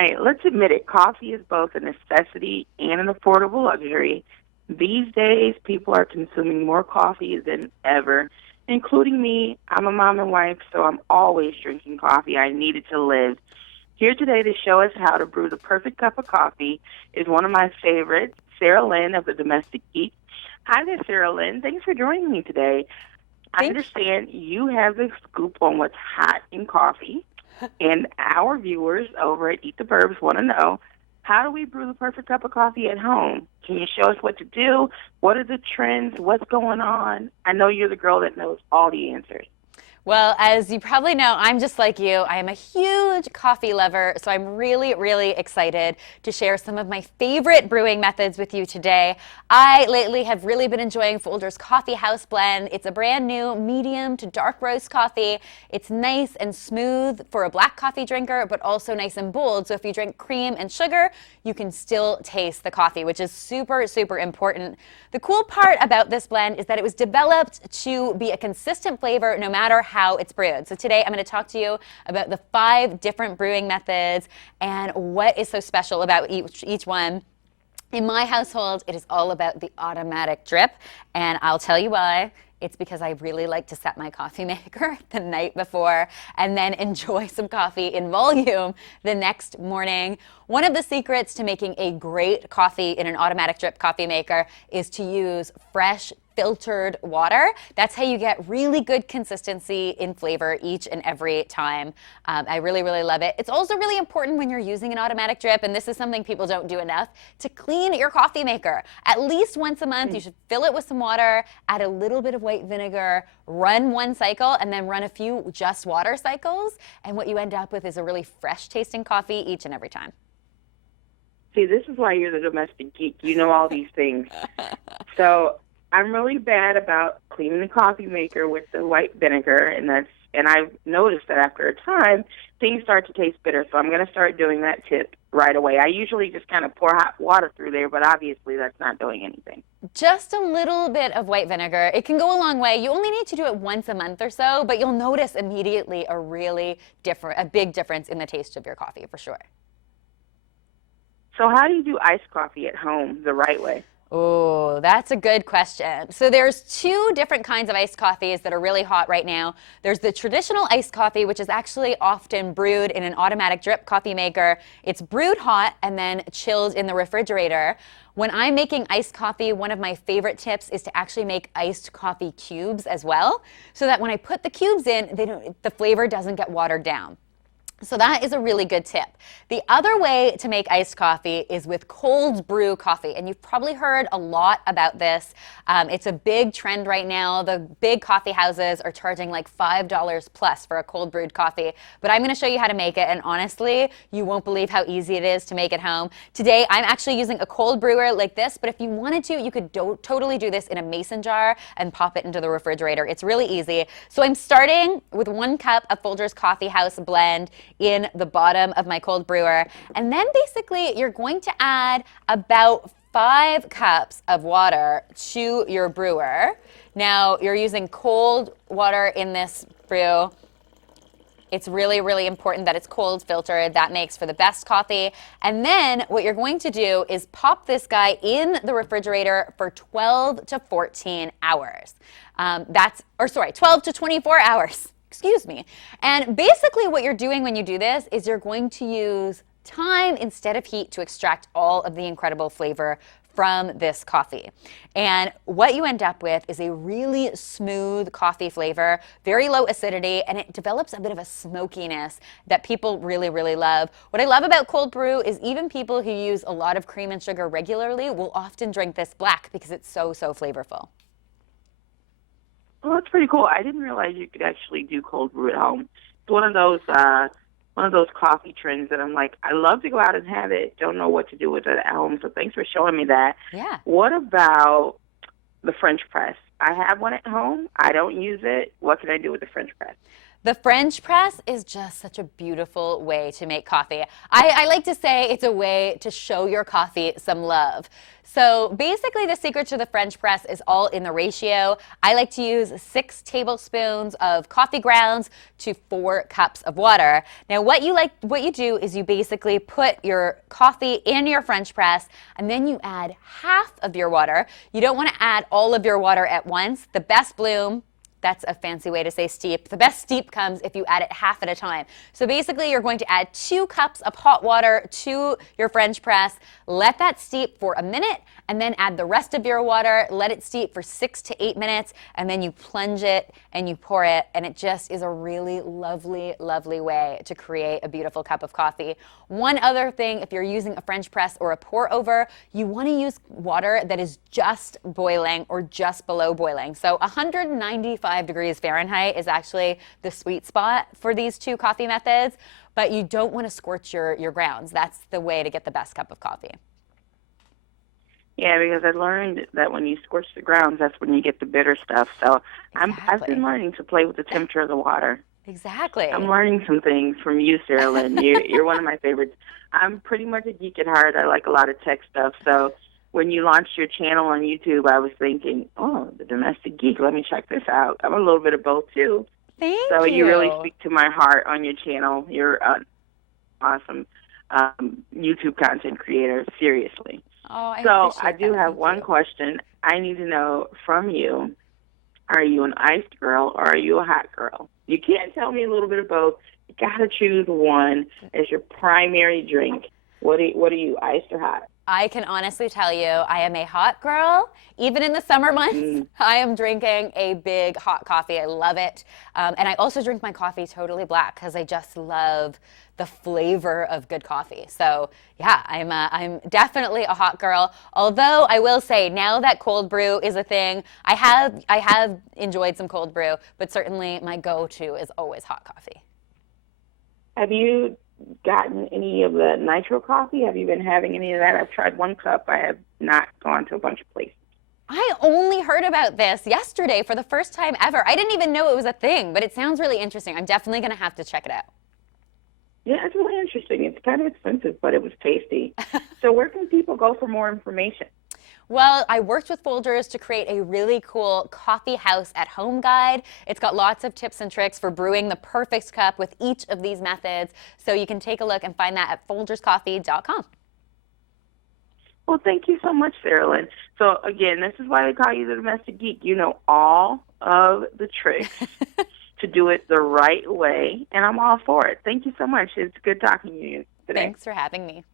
Right, let's admit it. Coffee is both a necessity and an affordable luxury. These days, people are consuming more coffee than ever, including me. I'm a mom and wife, so I'm always drinking coffee. I need it to live. Here today to show us how to brew the perfect cup of coffee is one of my favorites, Sarah Lynn of the Domestic Geek. Hi there, Sarah Lynn. Thanks for joining me today. I Thank understand you have the scoop on what's hot in coffee, and our viewers over at Eat the Burbs want to know, how do we brew the perfect cup of coffee at home? Can you show us what to do? What are the trends? What's going on? I know you're the girl that knows all the answers. Well, as you probably know, I'm just like you. I am a huge coffee lover, so I'm really, really excited to share some of my favorite brewing methods with you today. I lately have really been enjoying Folger's Coffee House Blend. It's a brand new medium to dark roast coffee. It's nice and smooth for a black coffee drinker, but also nice and bold. So if you drink cream and sugar, you can still taste the coffee, which is super, super important. The cool part about this blend is that it was developed to be a consistent flavor no matter how it's brewed. So today I'm going to talk to you about the 5 different brewing methods and what is so special about each one. In my household, it is all about the automatic drip, and I'll tell you why. It's because I really like to set my coffee maker the night before and then enjoy some coffee in volume the next morning. One of the secrets to making a great coffee in an automatic drip coffee maker is to use fresh filtered water. That's how you get really good consistency in flavor each and every time. I really, really love it. It's also really important when you're using an automatic drip, and this is something people don't do enough, to clean your coffee maker. At least once a month, you should fill it with some water, add a little bit of white vinegar, run one cycle, and then run a few just water cycles. And what you end up with is a really fresh tasting coffee each and every time. See, this is why you're the domestic geek. You know all these things. So I'm really bad about cleaning the coffee maker with the white vinegar, and I've noticed that after a time, things start to taste bitter. So I'm going to start doing that tip right away. I usually just kind of pour hot water through there, but obviously that's not doing anything. Just a little bit of white vinegar. It can go a long way. You only need to do it once a month or so, but you'll notice immediately a big difference in the taste of your coffee for sure. So how do you do iced coffee at home the right way? Oh, that's a good question. So there's 2 different kinds of iced coffees that are really hot right now. There's the traditional iced coffee, which is actually often brewed in an automatic drip coffee maker. It's brewed hot and then chilled in the refrigerator. When I'm making iced coffee, one of my favorite tips is to actually make iced coffee cubes as well, so that when I put the cubes in, the flavor doesn't get watered down. So that is a really good tip. The other way to make iced coffee is with cold brew coffee. And you've probably heard a lot about this. It's a big trend right now. The big coffee houses are charging like $5 plus for a cold brewed coffee. But I'm going to show you how to make it. And honestly, you won't believe how easy it is to make at home. Today, I'm actually using a cold brewer like this. But if you wanted to, you could totally do this in a mason jar and pop it into the refrigerator. It's really easy. So I'm starting with 1 cup of Folger's Coffee House Blend in the bottom of my cold brewer. And then basically you're going to add about 5 cups of water to your brewer. Now you're using cold water in this brew. It's really, really important that it's cold filtered. That makes for the best coffee. And then what you're going to do is pop this guy in the refrigerator for 12 to 14 hours. 12 to 24 hours. Excuse me. And basically what you're doing when you do this is you're going to use time instead of heat to extract all of the incredible flavor from this coffee. And what you end up with is a really smooth coffee flavor, very low acidity, and it develops a bit of a smokiness that people really, really love. What I love about cold brew is even people who use a lot of cream and sugar regularly will often drink this black because it's so, so flavorful. Well, that's pretty cool. I didn't realize you could actually do cold brew at home. It's one of those coffee trends that I'm like, I love to go out and have it. Don't know what to do with it at home. So thanks for showing me that. Yeah. What about the French press? I have one at home. I don't use it. What can I do with the French press? The French press is just such a beautiful way to make coffee. I like to say it's a way to show your coffee some love. So basically the secret to the French press is all in the ratio. I like to use 6 tablespoons of coffee grounds to 4 cups of water. Now what you do is you basically put your coffee in your French press and then you add half of your water. You don't want to add all of your water at once. The best bloom, that's a fancy way to say steep. The best steep comes if you add it half at a time. So basically you're going to add 2 cups of hot water to your French press, let that steep for a minute, and then add the rest of your water, let it steep for 6 to 8 minutes, and then you plunge it and you pour it, and it just is a really lovely, lovely way to create a beautiful cup of coffee. One other thing, if you're using a French press or a pour over, you want to use water that is just boiling or just below boiling. So 195 degrees Fahrenheit is actually the sweet spot for these 2 coffee methods, but you don't want to scorch your grounds. That's the way to get the best cup of coffee. Yeah, because I learned that when you scorch the grounds, that's when you get the bitter stuff. So I've been learning to play with the temperature of the water. Exactly. I'm learning some things from you, Sarah Lynn. You're one of my favorites. I'm pretty much a geek at heart. I like a lot of tech stuff. So when you launched your channel on YouTube, I was thinking, oh, the Domestic Geek, let me check this out. I'm a little bit of both, too. Thank you. So you really speak to my heart on your channel. You're an awesome YouTube content creator, seriously. Oh, I do have one question. I need to know from you, are you an iced girl or are you a hot girl? You can't tell me a little bit of both. You got to choose one as your primary drink. What are you, iced or hot? I can honestly tell you, I am a hot girl. Even in the summer months, I am drinking a big hot coffee. I love it. And I also drink my coffee totally black because I just love the flavor of good coffee. So yeah, I'm definitely a hot girl. Although I will say now that cold brew is a thing, I have enjoyed some cold brew, but certainly my go-to is always hot coffee. Have you gotten any of the nitro coffee? Have you been having any of that? I've tried 1 cup. I have not gone to a bunch of places. I only heard about this yesterday for the first time ever. I didn't even know it was a thing, but it sounds really interesting. I'm definitely going to have to check it out. Yeah, it's really interesting. It's kind of expensive, but it was tasty. So where can people go for more information? Well, I worked with Folgers to create a really cool coffee house at home guide. It's got lots of tips and tricks for brewing the perfect cup with each of these methods. So you can take a look and find that at folgerscoffee.com. Well, thank you so much, Sarah Lynn. So again, this is why they call you the Domestic Geek. You know all of the tricks to do it the right way, and I'm all for it. Thank you so much. It's good talking to you today. Thanks for having me.